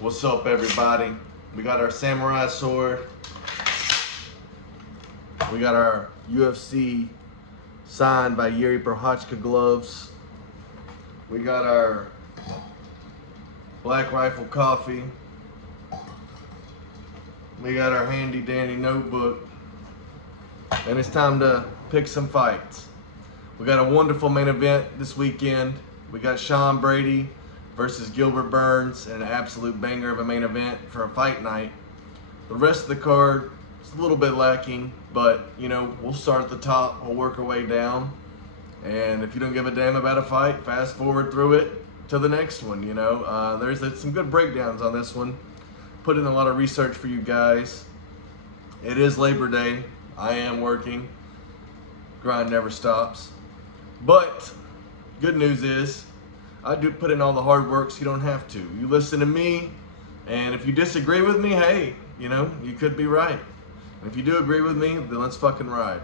What's up, everybody? We got our samurai sword. We got our UFC signed by Yuri Prochazka gloves. We got our Black Rifle coffee. We got our handy dandy notebook. And it's time to pick some fights. We got a wonderful main event this weekend. We got Sean Brady versus Gilbert Burns in an absolute banger of a main event for a fight night. The rest of the card is a little bit lacking, but we'll start at the top, we'll work our way down. And if you don't give a damn about a fight, fast forward through it to the next one. There's some good breakdowns on this one. Put in a lot of research for you guys. It is Labor Day. I am working. Grind never stops. But good news is I do put in all the hard work, so you don't have to. You listen to me, and if you disagree with me, hey, you could be right. And if you do agree with me, then let's fucking ride.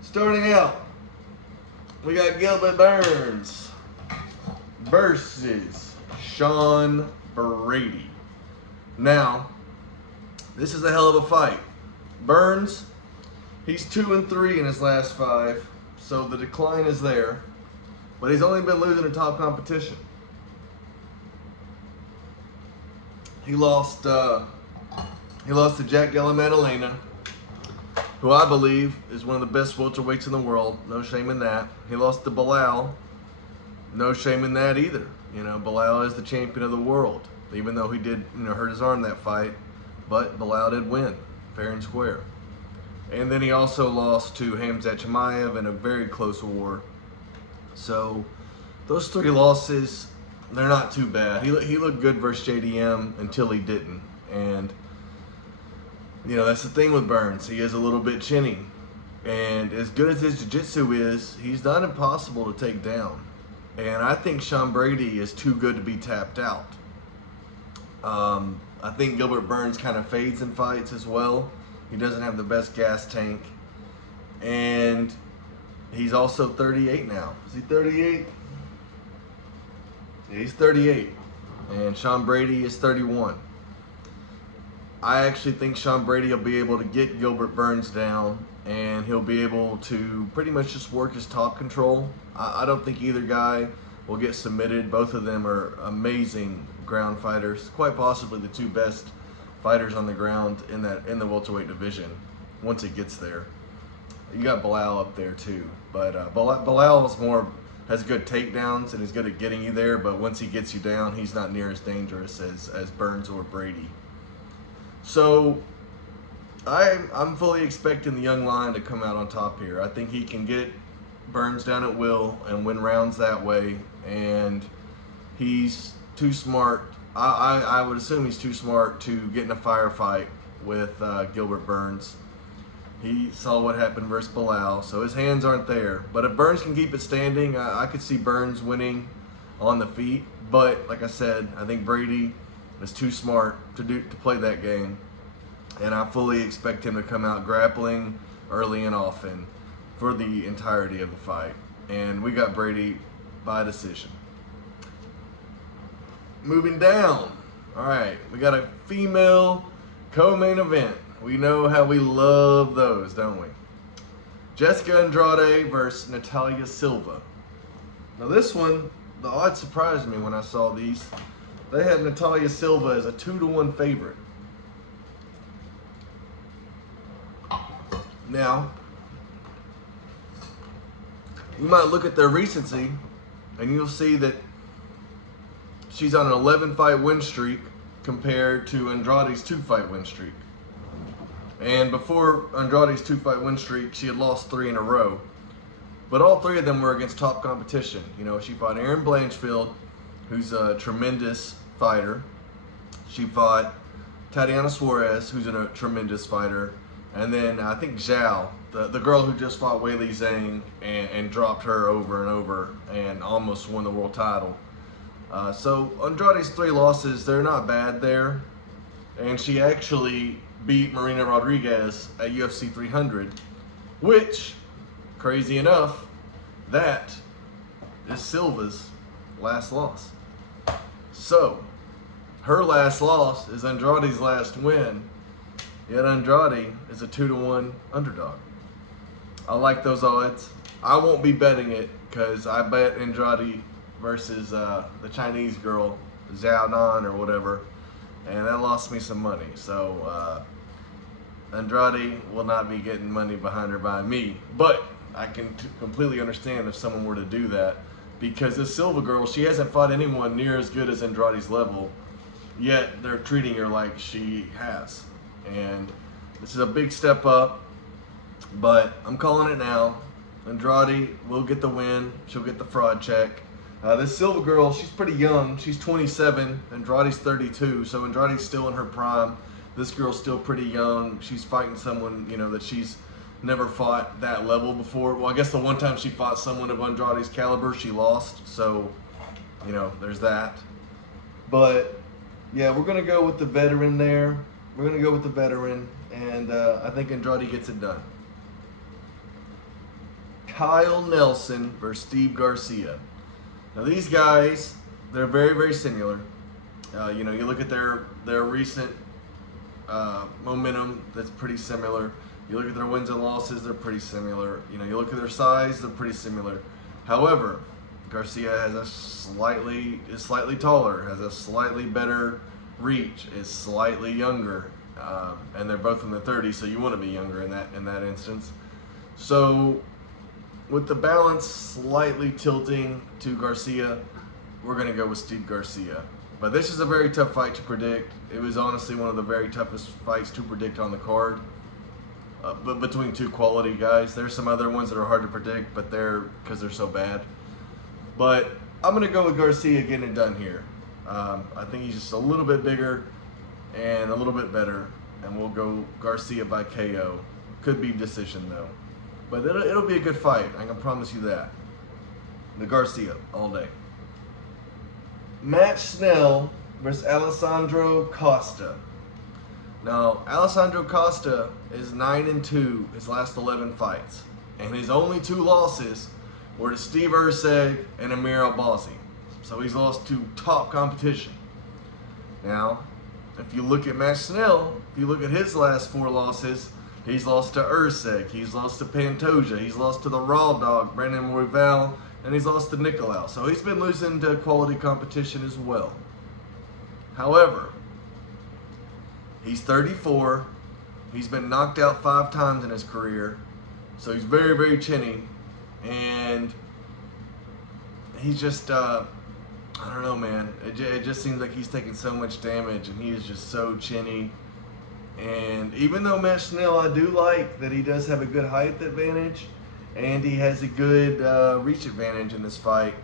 Starting out, we got Gilbert Burns versus Sean Brady. Now, this is a hell of a fight. Burns, he's 2-3 in his last 5, so the decline is there. But he's only been losing to top competition. He lost to Jack Della Maddalena, who I believe is one of the best welterweights in the world. No shame in that. He lost to Bilal. No shame in that either. Bilal is the champion of the world, even though he did hurt his arm that fight. But Bilal did win, fair and square. And then he also lost to Hamzat Chimaev in a very close war. So those 3 losses, they're not too bad. He looked good versus JDM until he didn't. And, that's the thing with Burns. He is a little bit chinny. And as good as his jiu-jitsu is, he's not impossible to take down. And I think Sean Brady is too good to be tapped out. I think Gilbert Burns kind of fades in fights as well. He doesn't have the best gas tank. And he's also 38 now. Is he 38? Yeah, he's 38. And Sean Brady is 31. I actually think Sean Brady will be able to get Gilbert Burns down, and he'll be able to pretty much just work his top control. I don't think either guy will get submitted. Both of them are amazing ground fighters. Quite possibly the 2 best fighters on the ground in the welterweight division once it gets there. You got Bilal up there too, but Bilal has good takedowns and is good at getting you there. But once he gets you down, he's not near as dangerous as Burns or Brady. So I'm fully expecting the young lion to come out on top here. I think he can get Burns down at will and win rounds that way. And he's too smart. I would assume he's too smart to get in a firefight with Gilbert Burns. He saw what happened versus Bilal, so his hands aren't there. But if Burns can keep it standing, I could see Burns winning on the feet. But like I said, I think Brady is too smart to play that game, and I fully expect him to come out grappling early and often for the entirety of the fight. And we got Brady by decision. Moving down. All right, we got a female co-main event. We know how we love those, don't we? Jessica Andrade versus Natalia Silva. Now this one, the odds surprised me when I saw these. They had Natalia Silva as a 2-1 favorite. Now, you might look at their recency and you'll see that she's on an 11-fight win streak compared to Andrade's 2-fight win streak. And before Andrade's 2-fight win streak, she had lost 3 in a row. But all 3 of them were against top competition. She fought Erin Blanchfield, who's a tremendous fighter. She fought Tatiana Suarez, who's a tremendous fighter. And then I think Zhao, the girl who just fought Weili Zhang and dropped her over and over and almost won the world title. So Andrade's 3 losses, they're not bad there. And she actually beat Marina Rodriguez at UFC 300, which, crazy enough, that is Silva's last loss. So, Her last loss is Andrade's last win, yet Andrade is a 2-1 underdog. I like those odds. I won't be betting it because I bet Andrade versus the Chinese girl, Zhao Nan or whatever, and that lost me some money. So Andrade will not be getting money behind her by me, but I can completely understand if someone were to do that, because this Silva girl, she hasn't fought anyone near as good as Andrade's level, yet they're treating her like she has. And this is a big step up, but I'm calling it now. Andrade will get the win. She'll get the fraud check. This Silva girl, she's pretty young. She's 27. Andrade's 32, so Andrade's still in her prime. This girl's still pretty young. She's fighting someone, you know, that she's never fought that level before. Well, I guess the one time she fought someone of Andrade's caliber, she lost. So, you know, there's that. But, yeah, we're going to go with the veteran there. We're going to go with the veteran, and I think Andrade gets it done. Kyle Nelson versus Steve Garcia. Now, these guys, they're very, very similar. You know, you look at their recent momentum, that's pretty similar. You look at their wins and losses, they're pretty similar. You know, you look at their size, they're pretty similar. However, Garcia has is slightly taller, has a slightly better reach, is slightly younger, and they're both in their 30s, so you want to be younger in that instance. So, with the balance slightly tilting to Garcia, we're going to go with Steve Garcia. But this is a very tough fight to predict. It was honestly one of the very toughest fights to predict on the card. But between two quality guys, there's some other ones that are hard to predict, but because they're so bad. But I'm going to go with Garcia getting it done here. I think he's just a little bit bigger and a little bit better, and we'll go Garcia by KO. Could be decision though, but it'll be a good fight. I can promise you that. The Garcia all day. Matt Snell versus Alessandro Costa. Now, Alessandro Costa is 9-2 his last 11 fights, and his only 2 losses were to Steve Erceg and Amir Albazi. So he's lost to top competition. Now, if you look at Matt Snell, if you look at his last 4 losses, he's lost to Erceg, he's lost to Pantoja, he's lost to the Raw Dog, Brandon Royval, and he's lost to Nicolau. So he's been losing to quality competition as well. However, he's 34. He's been knocked out 5 times in his career. So he's very, very chinny. And he's just, I don't know, man. It just seems like he's taking so much damage, and he is just so chinny. And even though Matt Snell, I do like that he does have a good height advantage, and he has a good reach advantage in this fight.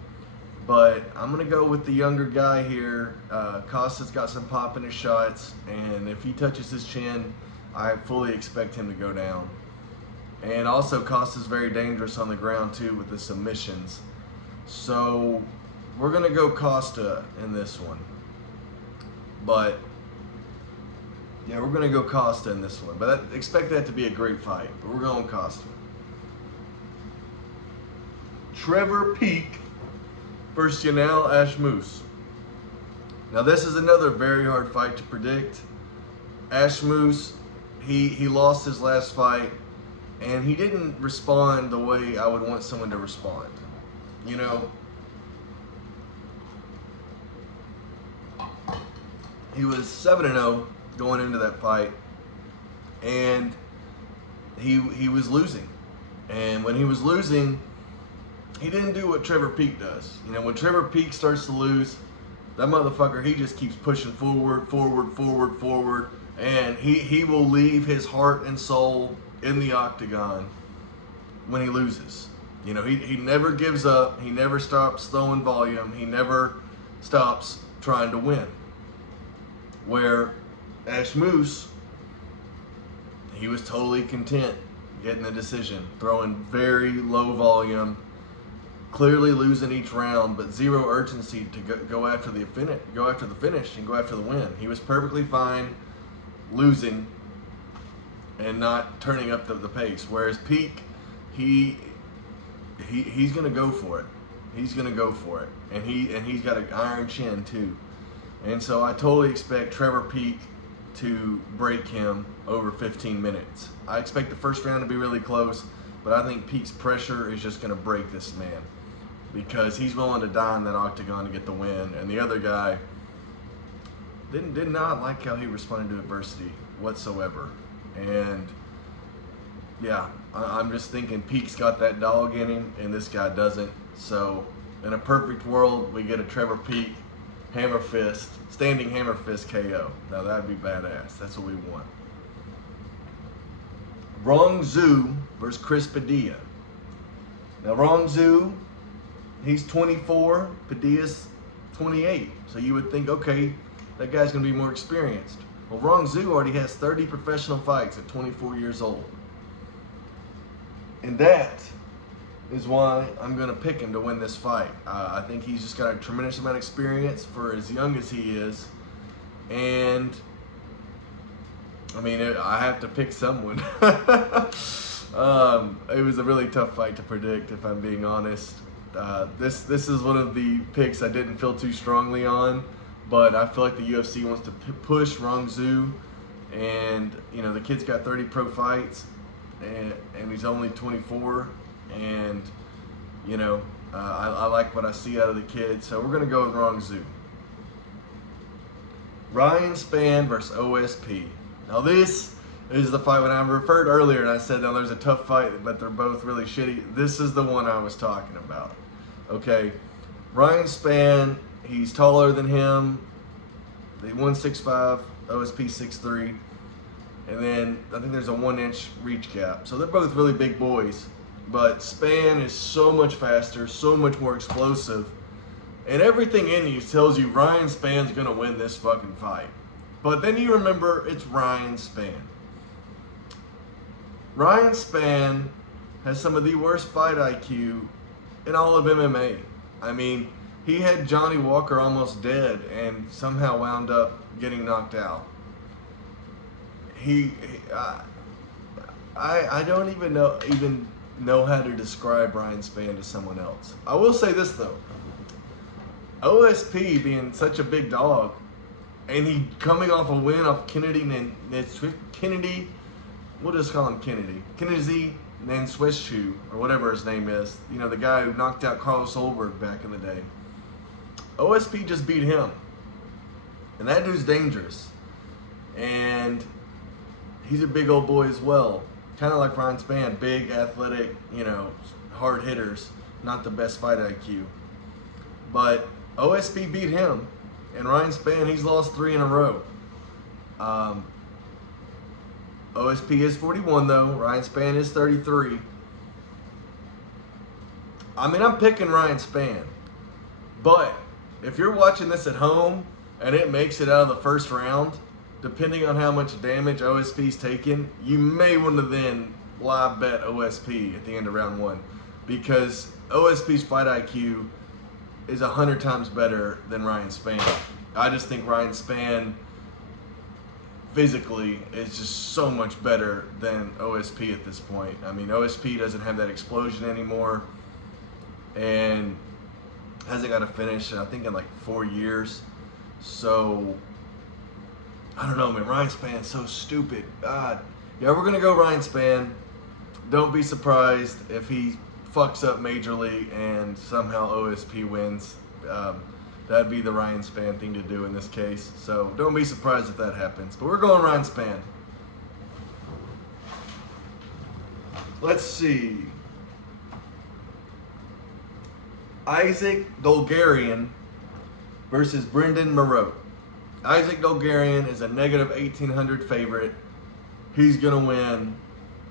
But I'm going to go with the younger guy here. Costa's got some pop in his shots, and if he touches his chin, I fully expect him to go down. And also, Costa's very dangerous on the ground, too, with the submissions. So, we're going to go Costa in this one. But, yeah, we're going to go Costa in this one. But expect that to be a great fight. But we're going Costa. Trevor Peek versus Yanel Ashmoose. Now, this is another very hard fight to predict. Ashmoose, he lost his last fight, and he didn't respond the way I would want someone to respond. You know, he was 7-0 going into that fight, and he was losing. And when he was losing, he didn't do what Trevor Peek does. You know, when Trevor Peek starts to lose, that motherfucker, he just keeps pushing forward, and he will leave his heart and soul in the octagon when he loses. You know, he never gives up. He never stops throwing volume. He never stops trying to win. Where Ashmoose, he was totally content getting the decision, throwing very low volume, clearly losing each round, but zero urgency to go after the finish and go after the win. He was perfectly fine losing and not turning up the pace. Whereas Peek, he's gonna go for it. He's gonna go for it, and he's got an iron chin too. And so I totally expect Trevor Peek to break him over 15 minutes. I expect the first round to be really close, but I think Peek's pressure is just going to break this man because he's willing to die in that octagon to get the win. And the other guy did not like how he responded to adversity whatsoever. And yeah, I'm just thinking Peek's got that dog in him, and this guy doesn't. So in a perfect world, we get a Trevor Peek standing hammer fist KO. Now that'd be badass. That's what we want. Rong Zhu versus Chris Padilla. Now Rong Zhu, he's 24, Padilla's 28. So you would think, okay, that guy's gonna be more experienced. Well, Rong Zhu already has 30 professional fights at 24 years old. And that is why I'm going to pick him to win this fight. I think he's just got a tremendous amount of experience for as young as he is. And, I mean, I have to pick someone. It was a really tough fight to predict, if I'm being honest. This is one of the picks I didn't feel too strongly on. But I feel like the UFC wants to push Rong Zhu. And, you know, the kid's got 30 pro fights. And he's only 24. And, you know, I like what I see out of the kid. So we're going to go with Rong Zhu. Ryan Spann versus OSP. Now this is the fight when I referred earlier and I said, no, there's a tough fight, but they're both really shitty. This is the one I was talking about. Okay, Ryan Spann, he's taller than him. They 165, OSP 6'3". And then I think there's a 1-inch reach gap. So they're both really big boys. But Spann is so much faster, so much more explosive. And everything in you tells you Ryan Spann's going to win this fucking fight. But then you remember it's Ryan Spann. Ryan Spann has some of the worst fight IQ in all of MMA. I mean, he had Johnny Walker almost dead and somehow wound up getting knocked out. I don't even know how to describe Ryan Spann to someone else. I will say this though. OSP being such a big dog, and he coming off a win off Kennedy, we'll just call him Kennedy Nansweshu, or whatever his name is. You know, the guy who knocked out Carlos Solberg back in the day. OSP just beat him. And that dude's dangerous. And he's a big old boy as well. Kind of like Ryan Spann, big, athletic, you know, hard hitters. Not the best fight IQ. But OSP beat him. And Ryan Spann, he's lost 3 in a row. OSP is 41 though. Ryan Spann is 33. I mean, I'm picking Ryan Spann. But if you're watching this at home and it makes it out of the first round, depending on how much damage OSP's taken, you may want to then live bet OSP at the end of round 1. Because OSP's fight IQ is 100 times better than Ryan Spann. I just think Ryan Spann physically is just so much better than OSP at this point. I mean, OSP doesn't have that explosion anymore and hasn't got a finish, I think, in like 4 years. So, I don't know, man. Ryan Spann's so stupid. God. Yeah, we're going to go Ryan Spann. Don't be surprised if he fucks up majorly and somehow OSP wins. That'd be the Ryan Spann thing to do in this case. So don't be surprised if that happens. But we're going Ryan Spann. Let's see. Isaac Dolgarian versus Brendan Moreau. Isaac Dolgarian is a negative 1,800 favorite. He's going to win,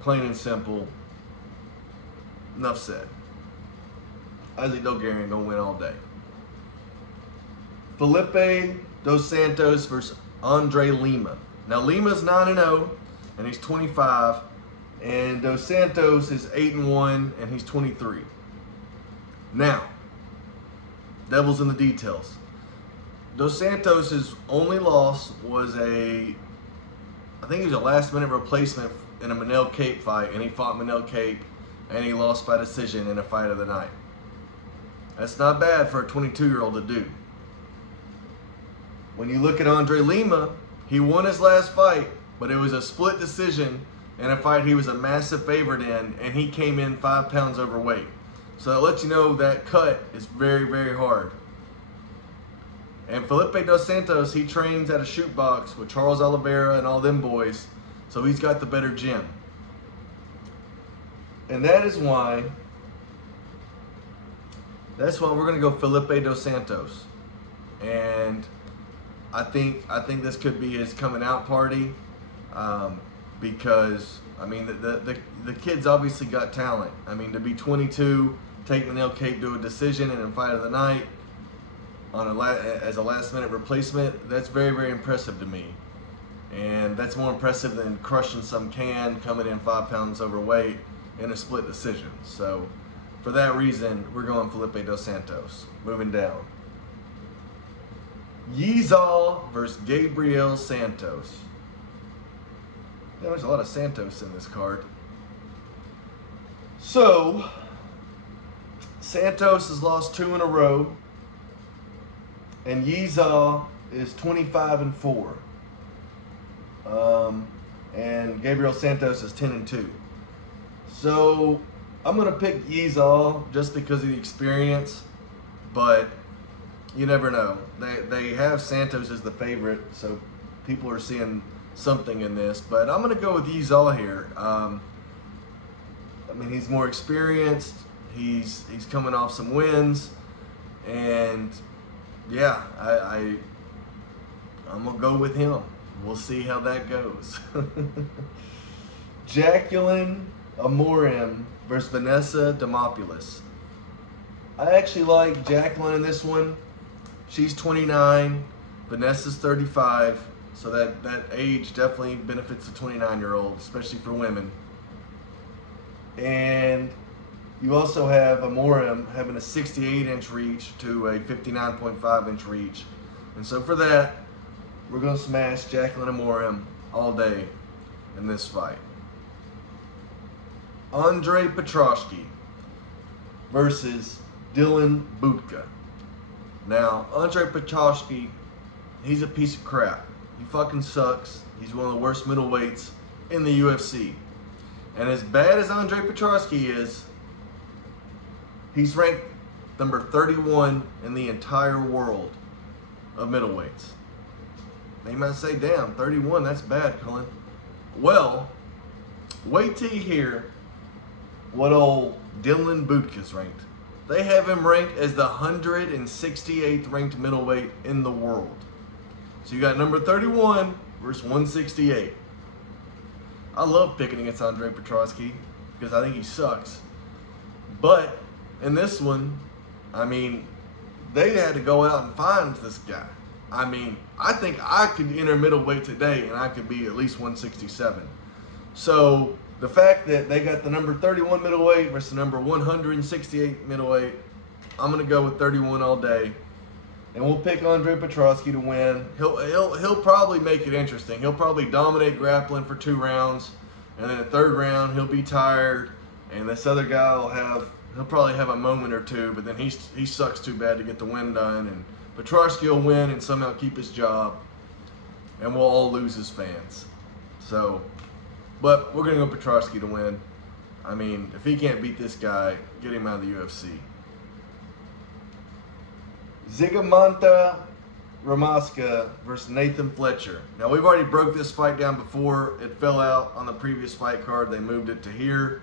plain and simple. Enough said. Isaac Dolgarian going to win all day. Felipe Dos Santos versus Andre Lima. Now Lima's 9-0 and he's 25, and Dos Santos is 8-1 and he's 23. Now, devil's in the details. Dos Santos' only loss was I think it was a last-minute replacement in a Manel Cape fight, and he fought Manel Cape and he lost by decision in a fight of the night. That's not bad for a 22-year-old to do. When you look at Andre Lima, he won his last fight, but it was a split decision in a fight he was a massive favorite in, and he came in 5 pounds overweight. So that lets you know that cut is very, very hard. And Felipe Dos Santos, he trains at a shoot box with Charles Oliveira and all them boys, so he's got the better gym. And that's why we're gonna go Felipe Dos Santos. And I think this could be his coming out party, because I mean the kid's obviously got talent. I mean, to be 22, take Manel Kape to a decision and in fight of the night on as a last minute replacement, that's very, very impressive to me. And that's more impressive than crushing some can, coming in 5 pounds overweight in a split decision. So for that reason, we're going Felipe Dos Santos. Moving down. Yizal versus Gabriel Santos. Yeah, there's a lot of Santos in this card. So, Santos has lost 2 in a row, and Yizal is 25-4. And Gabriel Santos is 10-2. So, I'm going to pick Yizal just because of the experience, but you never know. They have Santos as the favorite, so people are seeing something in this. But I'm going to go with Yizal here. I mean, he's more experienced. He's coming off some wins, and yeah, I'm gonna go with him. We'll see how that goes. Jacqueline Amorim versus Vanessa Demopoulos. I actually like Jacqueline in this one. She's 29, Vanessa's 35, so that age definitely benefits the 29-year-old, especially for women. And you also have Amorim having a 68-inch reach to a 59.5-inch reach. And so for that, we're going to smash Jacqueline Amorim all day in this fight. Andre Petroski versus Dylan Budka. Now, Andre Petroski, he's a piece of crap. He fucking sucks. He's one of the worst middleweights in the UFC. And as bad as Andre Petroski is, he's ranked number 31 in the entire world of middleweights. Now you might say, damn, 31, that's bad, Cullen. Well, wait till you hear what old Dylan Budka's ranked. They have him ranked as the 168th ranked middleweight in the world. So you got number 31 versus 168. I love picking against Andre Petroski because I think he sucks. But in this one, I mean, they had to go out and find this guy. I mean, I think I could enter middleweight today and I could be at least 167. So the fact that they got the number 31 middleweight versus the number 168 middleweight, I'm gonna go with 31 all day. And we'll pick Andre Petroski to win. He'll probably make it interesting. He'll probably dominate grappling for 2 rounds, and then the 3rd round he'll be tired, and this other guy he'll probably have a moment or two, but then he sucks too bad to get the win done, and Petroski will win and somehow keep his job, and we'll all lose as fans. So, but we're gonna go Petroski to win. I mean, if he can't beat this guy, get him out of the UFC. Zigamanta Ramaska versus Nathan Fletcher. Now, we've already broke this fight down before. It fell out on the previous fight card. They moved it to here.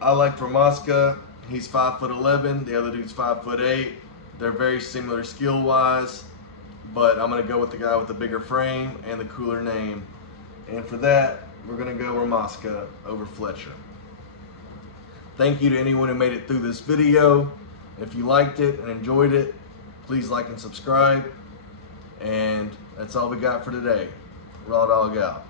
I like Ramaska. He's 5'11". The other dude's 5'8". They're very similar skill-wise, but I'm going to go with the guy with the bigger frame and the cooler name. And for that, we're going to go Ramaska over Fletcher. Thank you to anyone who made it through this video. If you liked it and enjoyed it, please like and subscribe. And that's all we got for today. Raw Dog out.